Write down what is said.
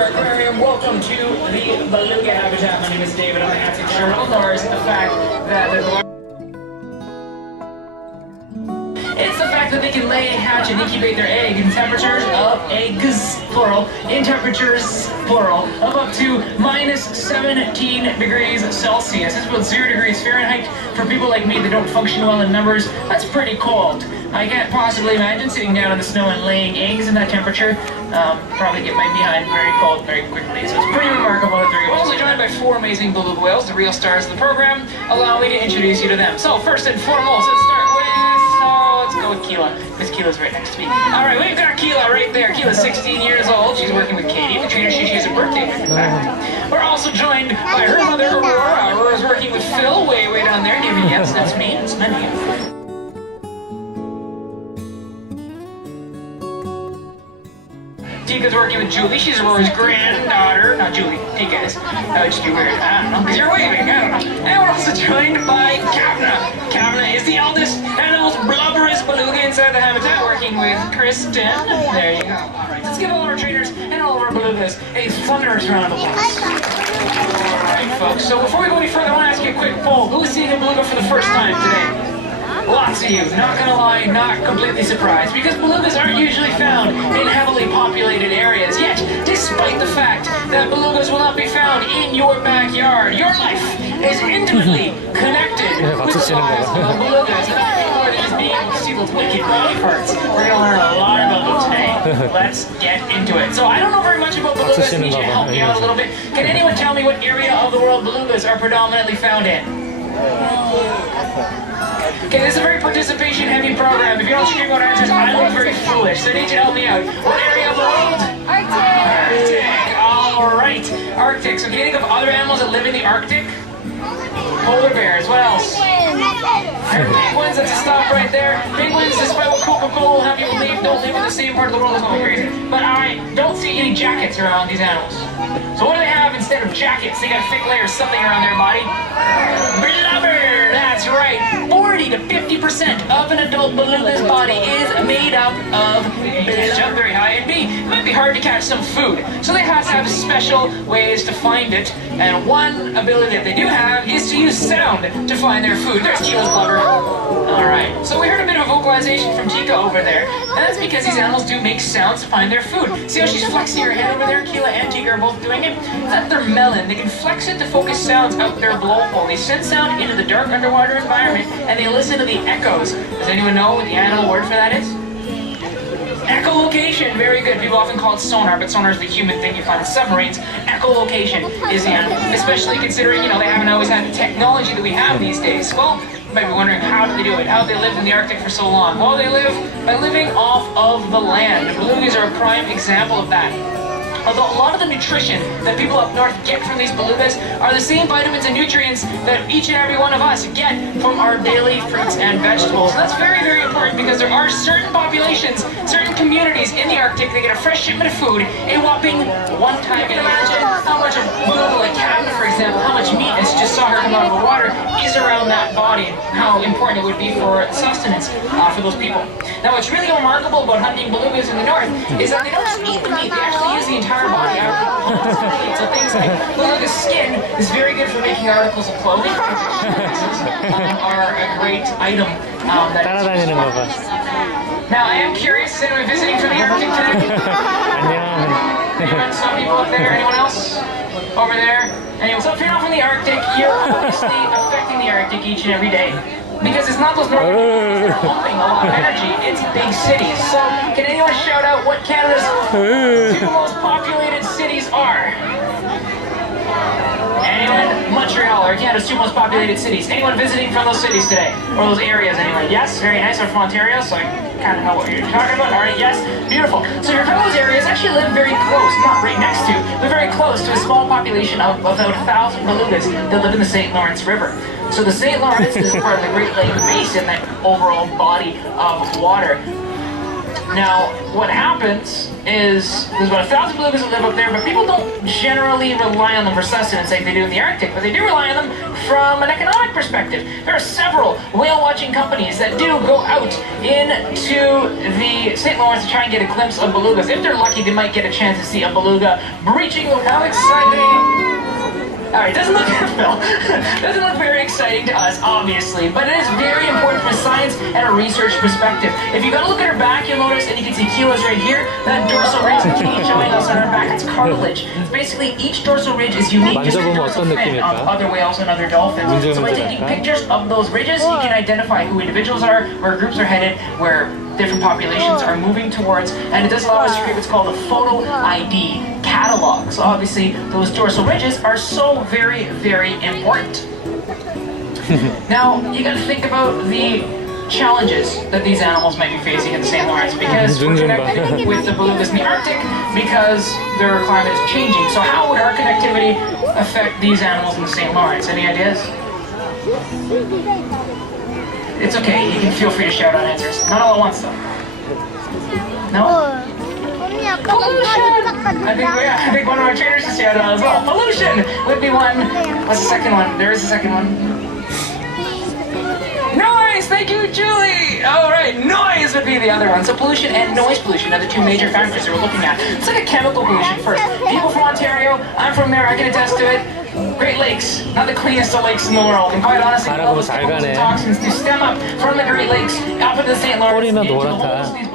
Vancouver Aquarium. Welcome to the beluga habitat. My name is David. I'm the acting chairman. There's the fact that it's the fact that they can lay, hatch, and incubate their egg in temperatures of eggs, plural, in temperatures, plural, of up to minus 17 degrees Celsius. That's about 0 degrees Fahrenheit. For people like me that don't function well in numbers, that's pretty cold. I can't possibly imagine sitting down in the snow and laying eggs in that temperature. Probably get my behind very cold very quickly. So it's pretty remarkable that they're also joined by 4 amazing beluga whales, the real stars of the program. Allow me to introduce you to them. So first and foremost, let's start with... let's go with Keela. Miss Keela's right next to me. All right, we've got Keela right there. Keela's 16 years old. She's working with Katie, the trainer. She has a birthday, in fact. We're also joined by her mother, Aurora. Aurora's working with Phil, way down there. Giving yes, that's me. That's many. Tika's working with Julie. She's Aurora's granddaughter. Not Julie. Tika is. That would just be weird. I don't know, because you're waving. I don't know. And we're also joined by Kavna. Kavna is the eldest and the most blubberous beluga inside the habitat, working with Kristen. There you go. All right, let's give all our trainers and all of our belugas a thunderous round of applause. All right, folks. So before we go any further, I want to ask you a quick poll. Who's seeing a beluga for the first time today? Lots of you, not gonna lie, not completely surprised, because belugas aren't usually found in heavily populated areas. Yet, despite the fact that belugas will not be found in your backyard, your life is intimately connected with the lives of belugas. And I think more than just being able to see those wicked body parts, we're gonna learn a lot about them today. Let's get into it. So I don't know very much about belugas. Need you to help me out a little bit. Can anyone tell me what area of the world belugas are predominantly found in? Okay, this is a very participation-heavy program. If you don't scream out answers, I look very foolish, so I need you to help me out. What area of the world? Arctic! All right, Arctic. So can you think of other animals that live in the Arctic? Polar bears. What else? Penguins. That's a stop right there. Penguins, despite what Coca-Cola will have you believe, don't live in the same part of the world as going crazy. But I don't see any jackets around these animals. So what do they have instead of jackets? They got a thick layer of something around their body. Blubber! That's right. 40 to 50% of an adult beluga's body is made up of jump very high, and B, it might be hard to catch some food. So they have to have special ways to find it. And one ability that they do have is to use sound to find their food. There's Keela's blubber. Alright, so we heard a bit of vocalization from Tika over there, and that's because these animals do make sounds to find their food. See how she's flexing her head over there? Keela and Tika are both doing it. That's their melon. They can flex it to focus sounds out their blowhole. They send sound into the dark underwater environment, and they listen to the echoes. Does anyone know what the animal word for that is? Echolocation. Very good. People often call it sonar, but sonar is the human thing you find in submarines. Echolocation is the animal, especially considering, they haven't always had the technology that we have these days. Well, you might be wondering, how do they do it? How do they live in the Arctic for so long? Well, they live by living off of the land. The belugas are a prime example of that. Although a lot of the nutrition that people up north get from these belugas are the same vitamins and nutrients that each and every one of us get from our daily fruits and vegetables. And that's very, very important, because there are certain populations, certain communities in the Arctic that get a fresh shipment of food a whopping one time. You can imagine how much a beluga like Kavna, for example, how much meat, as you just saw her come out of the water, is around that body, and how important it would be for sustenance for those people. Now, what's really remarkable about hunting belugas in the north is that they don't just eat the meat, they actually use the entire body. So things like beluga skin is very good for making articles of clothing. Are a great item. Now, I am curious, is anyone visiting from the Arctic today? Anyone? Some people up there? Anyone else? Over there? Anyone? So if you're not from the Arctic, you're obviously affecting the Arctic each and every day. Because it's not those northern countries that are pumping a lot of energy, it's big cities. So, can anyone shout out what Canada's 2 most populated cities are? Anyone? Montreal are Canada's 2 most populated cities. Anyone visiting from those cities today? Or those areas anyway? Yes? Very nice. I'm from Ontario, so I kind of know what you're talking about. Alright, yes? Beautiful. So your those areas actually live very close, not right next to, but very close to a small population of about 1,000 belugas that live in the St. Lawrence River. So the St. Lawrence is part of the Great Lakes Basin, that overall body of water. Now, what happens is there's about 1,000 belugas that live up there, but people don't generally rely on them for sustenance like they do in the Arctic, but they do rely on them from an economic perspective. There are several whale watching companies that do go out into the St. Lawrence to try and get a glimpse of belugas. If they're lucky, they might get a chance to see a beluga breaching. Look how exciting! Alright, doesn't look doesn't look very exciting to us, obviously, but it is very important from a science and a research perspective. If you gotta look at her back, you'll notice, and you can see keloids right here, that dorsal ridge that keeps showing us on her back, it's cartilage. It's basically each dorsal ridge is unique to the dorsal fin of other whales and other dolphins. So by taking pictures of those ridges, you can identify who individuals are, where groups are headed, where different populations are moving towards, and it does allow us to create what's called a photo ID catalog. So obviously those dorsal ridges are so very, very important. Now you got to think about the challenges that these animals might be facing in the St. Lawrence, because we're connected with the belugas in the Arctic because their climate is changing. So how would our connectivity affect these animals in the St. Lawrence? Any ideas? It's okay, you can feel free to shout out answers. Not all at once though. No? Pollution! I think one of our trainers just shouted out as well. Pollution would be one. What's the second one? There is a second one. Noise! Thank you, Julie! Alright, noise would be the other one. So pollution and noise pollution are the two major factors that we're looking at. Let's look at chemical pollution first. People from Ontario, I'm from there, I can attest to it. Great Lakes, not the cleanest of lakes in the world, and quite honestly, all those chemicals and toxins do stem up from the Great Lakes up into the St. Lawrence into the holes these